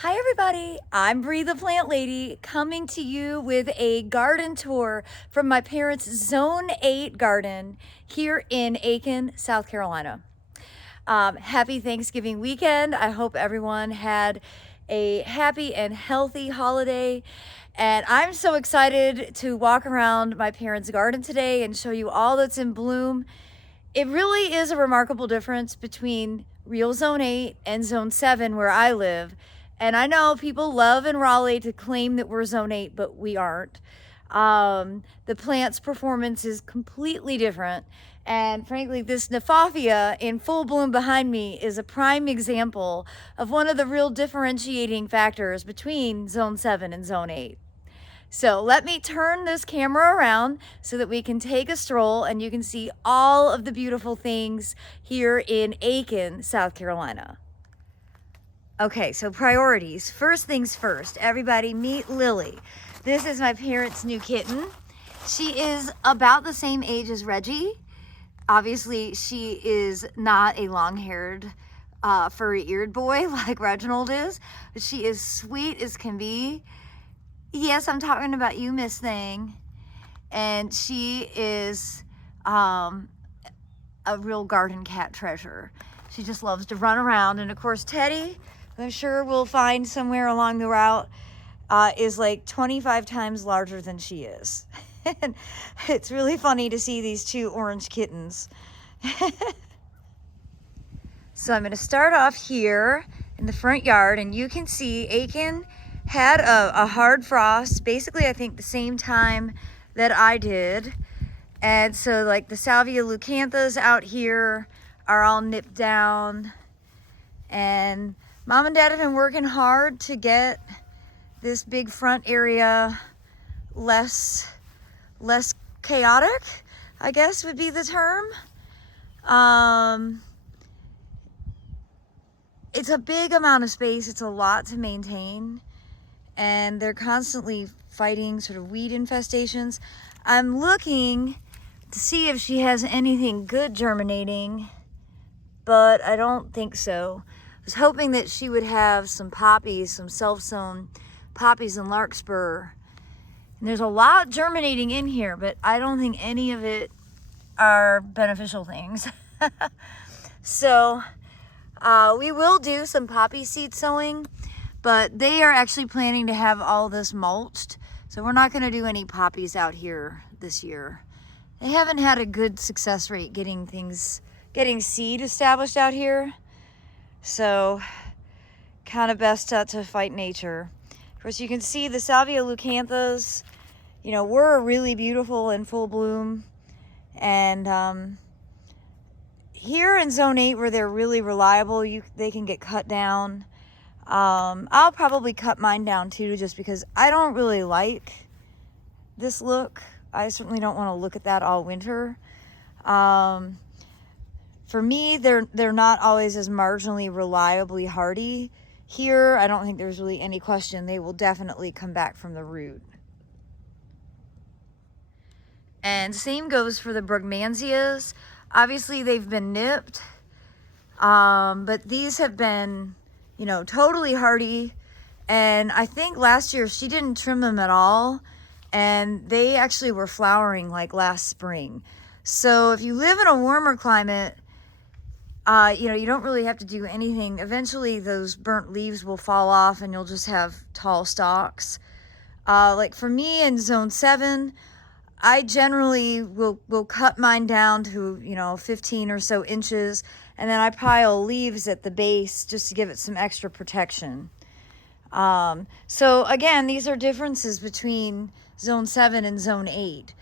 Hi everybody, I'm Bree the Plant Lady coming to you with a garden tour from my parents' Zone 8 garden here in Aiken, South Carolina. Happy Thanksgiving weekend. I hope everyone had a happy and healthy holiday. And I'm so excited to walk around my parents' garden today and show you all that's in bloom. It really is a remarkable difference between real Zone 8 and Zone 7 where I live. And I know people love in Raleigh to claim that we're Zone 8, but we aren't. The plant's performance is completely different. And frankly, this Nephafia in full bloom behind me is a prime example of one of the real differentiating factors between Zone 7 and Zone 8. So let me turn this camera around so that we can take a stroll and you can see all of the beautiful things here in Aiken, South Carolina. Okay, so priorities. First things first, everybody meet Lily. This is my parents' new kitten. She is about the same age as Reggie. Obviously, she is not a long-haired, furry-eared boy like Reginald is, but she is sweet as can be. Yes, I'm talking about you, Miss Thing. And she is a real garden cat treasure. She just loves to run around. And of course, Teddy, I'm sure we'll find somewhere along the route, is like 25 times larger than she is. And it's really funny to see these two orange kittens. So I'm going to start off here in the front yard, and you can see Aiken had a hard frost, basically I think the same time that I did. And so like the salvia leucanthas out here are all nipped down. And Mom and Dad have been working hard to get this big front area less chaotic, I guess would be the term. It's a big amount of space. It's a lot to maintain. And they're constantly fighting sort of weed infestations. I'm looking to see if she has anything good germinating, but I don't think so. I was hoping that she would have some poppies, some self-sown poppies and larkspur. And there's a lot germinating in here, but I don't think any of it are beneficial things. So we will do some poppy seed sowing, but they are actually planning to have all this mulched. So we're not gonna do any poppies out here this year. They haven't had a good success rate getting seed established out here. So kind of best to fight nature. Of course, you can see the salvia leucanthas, you know, were really beautiful in full bloom. And here in Zone 8, where they're really reliable, they can get cut down. I'll probably cut mine down too, just because I don't really like this look. I certainly don't want to look at that all winter. For me, they're not always as marginally reliably hardy. Here, I don't think there's really any question. They will definitely come back from the root. And same goes for the brugmansias. Obviously, they've been nipped, but these have been, you know, totally hardy. And I think last year she didn't trim them at all, and they actually were flowering like last spring. So if you live in a warmer climate, you know, you don't really have to do anything. Eventually those burnt leaves will fall off and you'll just have tall stalks. Like for me in Zone 7, I generally will cut mine down to, you know, 15 or so inches, and then I pile leaves at the base just to give it some extra protection. So again, these are differences between Zone 7 and Zone 8.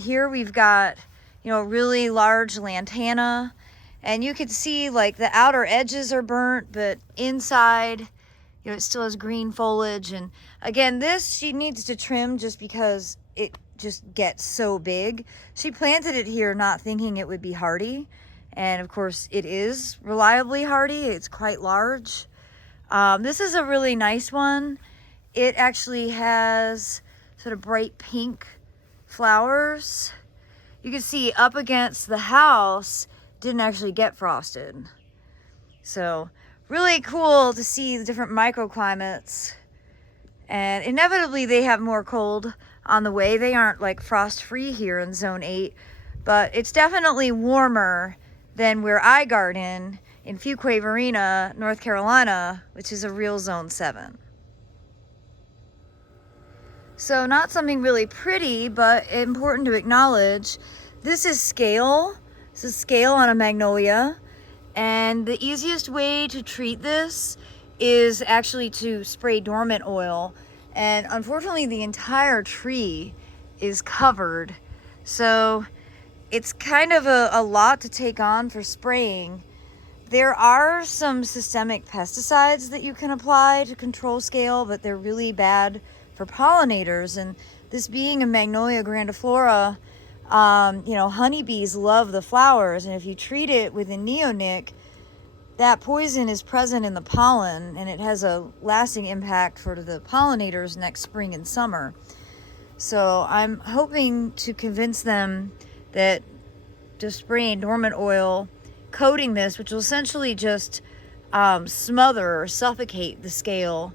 Here we've got, you know, really large lantana, and you can see like the outer edges are burnt, but inside, you know, it still has green foliage. And again, this she needs to trim just because it just gets so big. She planted it here not thinking it would be hardy, and of course it is reliably hardy. It's quite large. This is a really nice one. It actually has sort of bright pink flowers. You can see up against the house didn't actually get frosted. So really cool to see the different microclimates. And inevitably they have more cold on the way. They aren't like frost free here in zone 8, but it's definitely warmer than where I garden in Fuquay-Varina, North Carolina, which is a real zone 7. So not something really pretty, but important to acknowledge. This is scale. This is scale on a magnolia. And the easiest way to treat this is actually to spray dormant oil. And unfortunately, the entire tree is covered. So it's kind of a lot to take on for spraying. There are some systemic pesticides that you can apply to control scale, but they're really bad for pollinators. And this being a Magnolia grandiflora, honeybees love the flowers. And if you treat it with a neonic, that poison is present in the pollen, and it has a lasting impact for the pollinators next spring and summer. So I'm hoping to convince them that just spraying dormant oil, coating this, which will essentially just smother or suffocate the scale,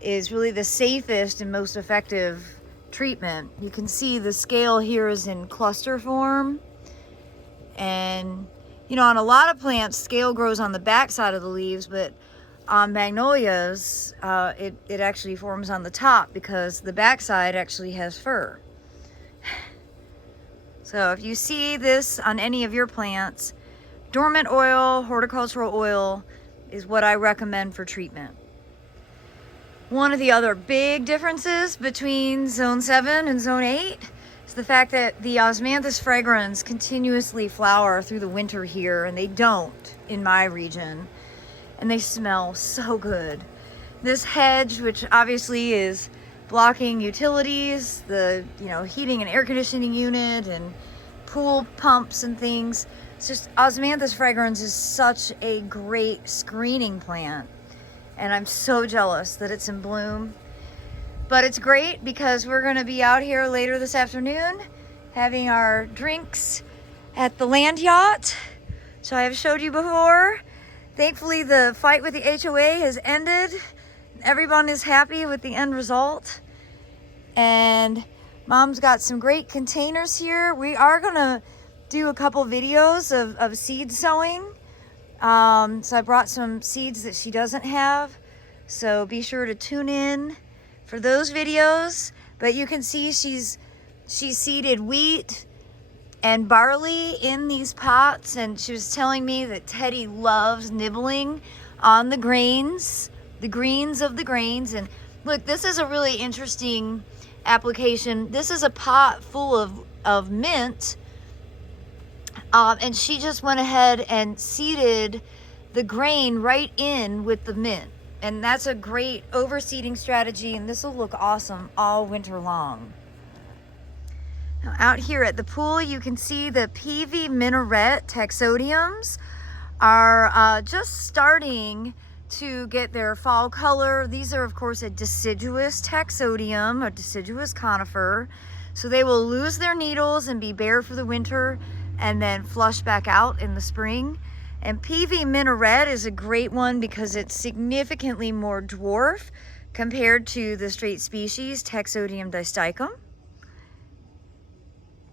is really the safest and most effective treatment. You can see the scale here is in cluster form, and on a lot of plants, scale grows on the back side of the leaves, but on magnolias, it actually forms on the top because the back side actually has fur. So if you see this on any of your plants, dormant oil, horticultural oil is what I recommend for treatment. One of the other big differences between zone 7 and zone 8 is the fact that the Osmanthus fragrans continuously flower through the winter here, and they don't in my region, and they smell so good. This hedge, which obviously is blocking utilities, the heating and air conditioning unit and pool pumps and things, it's just Osmanthus fragrans is such a great screening plant, and I'm so jealous that it's in bloom. But it's great because we're going to be out here later this afternoon having our drinks at the land yacht, which I have showed you before. Thankfully, the fight with the HOA has ended. Everyone is happy with the end result. And Mom's got some great containers here. We are going to do a couple videos of seed sowing. So I brought some seeds that she doesn't have. So be sure to tune in for those videos. But you can see she's seeded wheat and barley in these pots, and she was telling me that Teddy loves nibbling on the grains, the greens of the grains. And look, this is a really interesting application. This is a pot full of mint, and she just went ahead and seeded the grain right in with the mint. And that's a great overseeding strategy, and this will look awesome all winter long. Now, out here at the pool, you can see the PV minaret taxodiums are just starting to get their fall color. These are, of course, a deciduous taxodium, a deciduous conifer. So they will lose their needles and be bare for the winter and then flush back out in the spring. And PV minaret is a great one because it's significantly more dwarf compared to the straight species Taxodium distichum.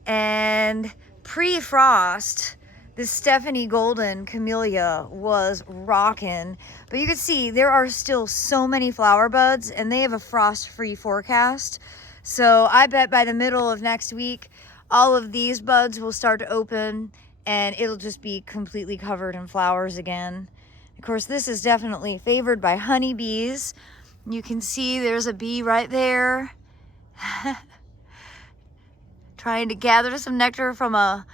And pre-frost, this Stephanie Golden Camellia was rocking. But you can see there are still so many flower buds, and they have a frost-free forecast. So I bet by the middle of next week, all of these buds will start to open, and it'll just be completely covered in flowers again. Of course, this is definitely favored by honeybees. You can see there's a bee right there trying to gather some nectar from a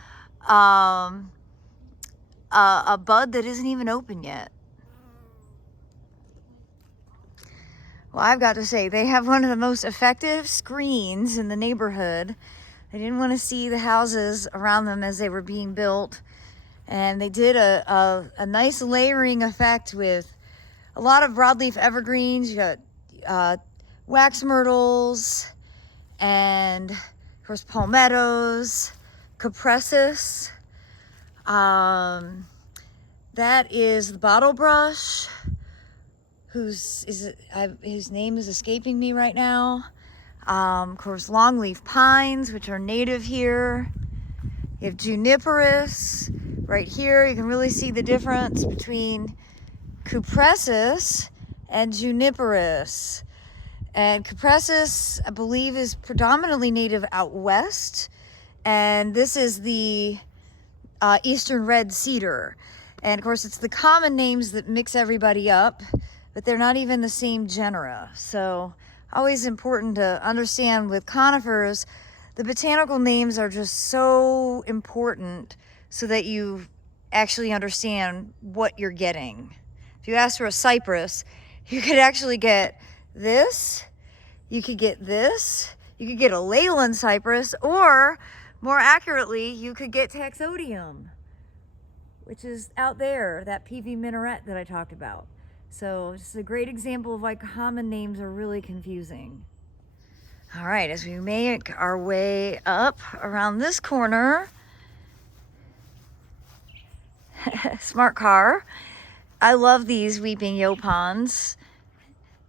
bud that isn't even open yet. Well, I've got to say, they have one of the most effective screens in the neighborhood. They didn't want to see the houses around them as they were being built. And they did a nice layering effect with a lot of broadleaf evergreens. You got wax myrtles and, of course, palmettos, cupressus. That That is the bottle brush, whose name is escaping me right now. Of course, longleaf pines, which are native here. You have juniperus right here. You can really see the difference between cupressus and juniperus. And cupressus, I believe, is predominantly native out west. And this is the eastern red cedar. And of course, it's the common names that mix everybody up, but they're not even the same genera. So always important to understand with conifers, the botanical names are just so important so that you actually understand what you're getting. If you ask for a cypress, you could actually get this, you could get this, you could get a Leyland cypress, or more accurately, you could get taxodium, which is out there, that PV minaret that I talked about. So it's a great example of why common names are really confusing. All right, as we make our way up around this corner, smart car. I love these weeping yaupons.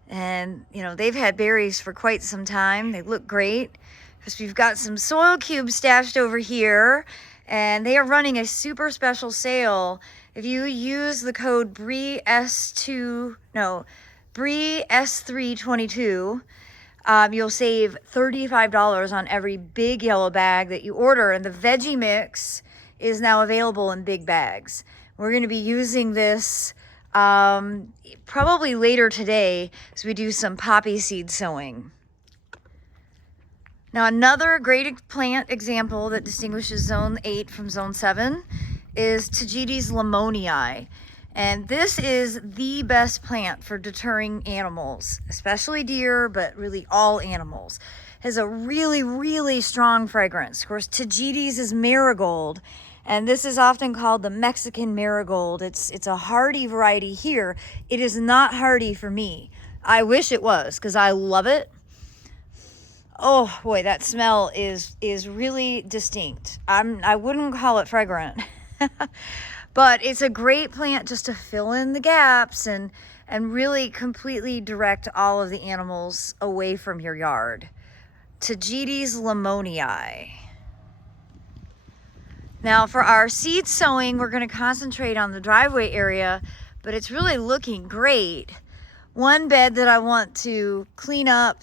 And, you know, they've had berries for quite some time. They look great. Because we've got some soil cubes stashed over here. And they are running a super special sale. If you use the code BREES322, you'll save $35 on every big yellow bag that you order. And the veggie mix is now available in big bags. We're going to be using this probably later today as we do some poppy seed sowing. Now, another great plant example that distinguishes Zone 8 from Zone 7 is Tagetes lemonii. And this is the best plant for deterring animals, especially deer, but really all animals. It has a really, really strong fragrance. Of course, Tagetes is marigold, and this is often called the Mexican marigold. It's a hardy variety here. It is not hardy for me. I wish it was, because I love it. Oh boy, that smell is really distinct. I wouldn't call it fragrant, but it's a great plant just to fill in the gaps and really completely direct all of the animals away from your yard. Tagetes lemonii. Now for our seed sowing, we're going to concentrate on the driveway area, but it's really looking great. One bed that I want to clean up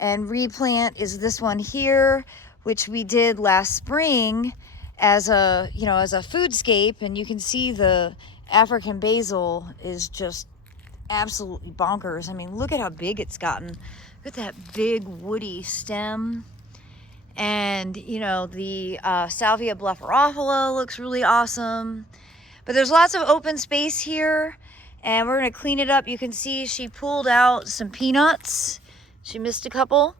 and replant is this one here, which we did last spring as a foodscape, and you can see the African basil is just absolutely bonkers. I mean, look at how big it's gotten. Look at that big woody stem. And you know, the Salvia blepharophila looks really awesome. But there's lots of open space here, and we're gonna clean it up. You can see she pulled out some peanuts. She missed a couple.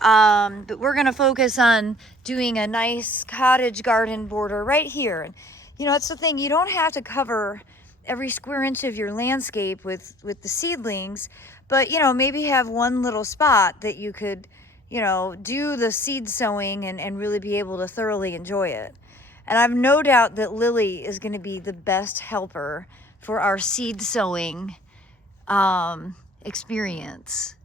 But we're gonna focus on doing a nice cottage garden border right here. And you know, it's the thing, you don't have to cover every square inch of your landscape with the seedlings, but you know, maybe have one little spot that you could, you know, do the seed sowing and really be able to thoroughly enjoy it. And I've no doubt that Lily is gonna be the best helper for our seed sowing experience.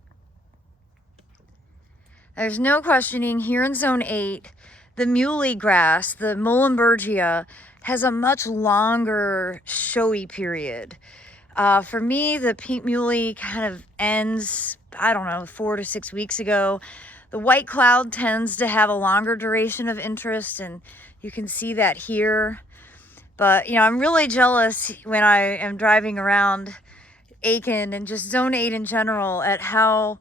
There's no questioning here in Zone 8, the muley grass, the Muhlenbergia, has a much longer showy period. For me, the pink muley kind of ends, I don't know, 4 to 6 weeks ago. The white cloud tends to have a longer duration of interest, and you can see that here. But, you know, I'm really jealous when I am driving around Aiken and just Zone 8 in general at how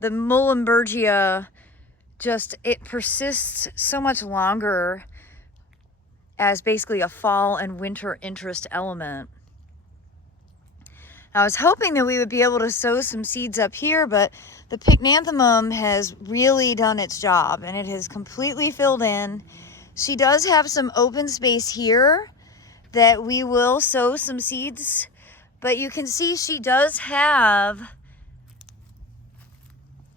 the Muhlenbergia it persists so much longer as basically a fall and winter interest element. I was hoping that we would be able to sow some seeds up here, but the pycnanthemum has really done its job and it has completely filled in. She does have some open space here that we will sow some seeds, but you can see she does have,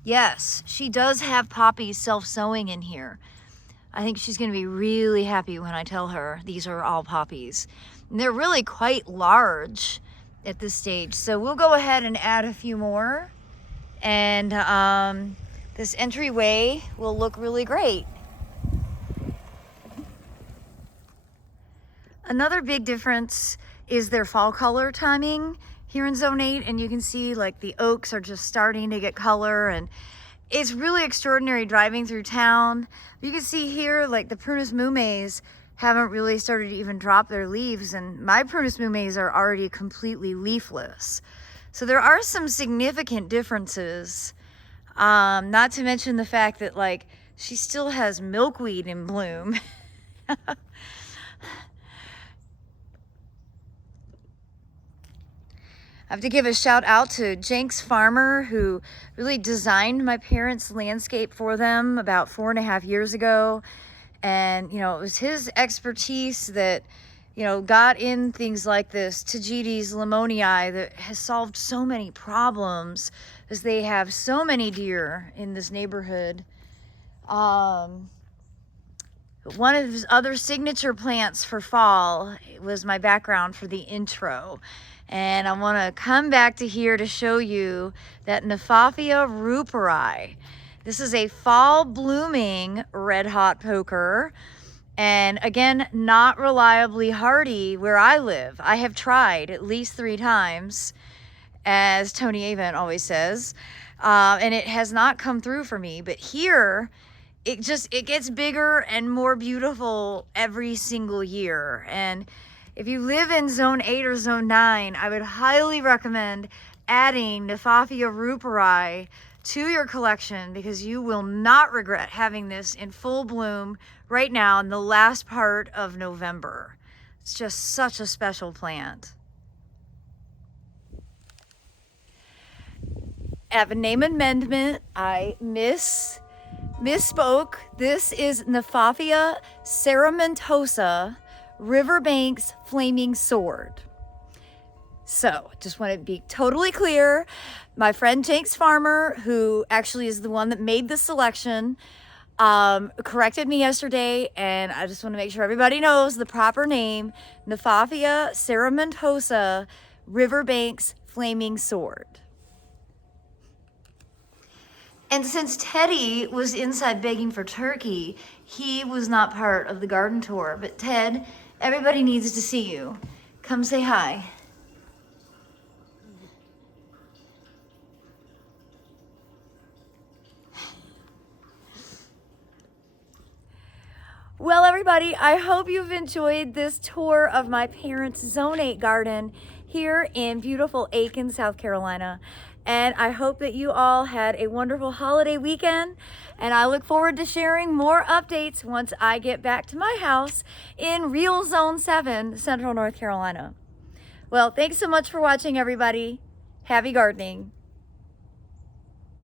yes, she does have poppies self-sowing in here. I think she's going to be really happy when I tell her these are all poppies. And they're really quite large at this stage. So we'll go ahead and add a few more. And this entryway will look really great. Another big difference is their fall color timing here in Zone 8. And you can see like the oaks are just starting to get color, and it's really extraordinary driving through town. You can see here like the Prunus mumes haven't really started to even drop their leaves, and my Prunus mumes are already completely leafless. So there are some significant differences, not to mention the fact that like she still has milkweed in bloom. I have to give a shout out to Jenks Farmer, who really designed my parents' landscape for them about 4.5 years ago. And, you know, it was his expertise that, you know, got in things like this Tagetes limoniae that has solved so many problems, as they have so many deer in this neighborhood. One of his other signature plants for fall was my background for the intro. And I want to come back to here to show you that Nephafia ruperi. This is a fall blooming red hot poker. And again, not reliably hardy where I live. I have tried at least 3 times, as Tony Avent always says, and it has not come through for me. But here, it gets bigger and more beautiful every single year. And if you live in Zone 8 or Zone 9, I would highly recommend adding Nephafia ruperi to your collection, because you will not regret having this in full bloom right now in the last part of November. It's just such a special plant. I have a name amendment. I misspoke. This is Nephafia ceramentosa, Riverbank's Flaming Sword. So, just want to be totally clear. My friend Jenks Farmer, who actually is the one that made the selection, corrected me yesterday, and I just want to make sure everybody knows the proper name: Nephafia ceramentosa, Riverbank's Flaming Sword. And since Teddy was inside begging for turkey, he was not part of the garden tour. But Ted, everybody needs to see you. Come say hi. Well, everybody, I hope you've enjoyed this tour of my parents' Zone 8 garden here in beautiful Aiken, South Carolina. And I hope that you all had a wonderful holiday weekend. And I look forward to sharing more updates once I get back to my house in real Zone 7, Central North Carolina. Well, thanks so much for watching, everybody. Happy gardening.